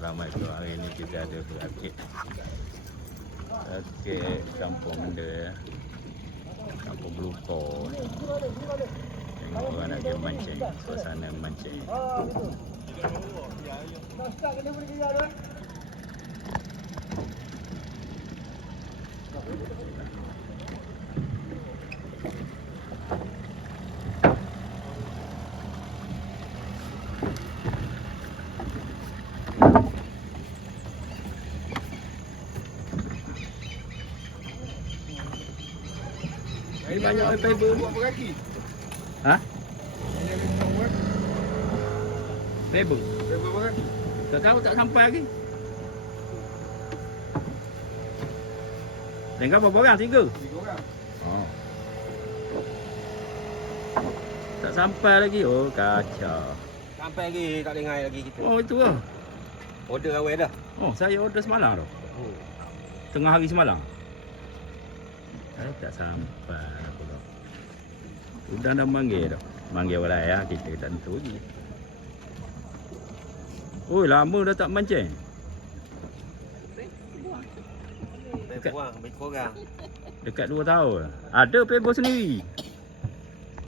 Assalamualaikum. Hari ni kita ada berakit kampung benda, kampung Belukor. Tengok orang nak pergi mancing, suasana mancing. Ini banyak fiber ni. Ha? Fiber. Fiber berapa? Tak tahu, tak sampai lagi. Tinggal berapa orang? 3? 3 orang. Oh. Tak sampai lagi. Oh, kacau. Sampai lagi tak dengar lagi kita. Oh, itu lah. Order awal dah. Oh, saya order semalam tu. Tengah hari semalam. Tak sampai pula. Sudah dah manggil dah. Manggil orang ya, kita tentu je. Oh, lama dah tak mancing. Buang, ambil korang. Dekat 2 tahun. Ada pebos sendiri.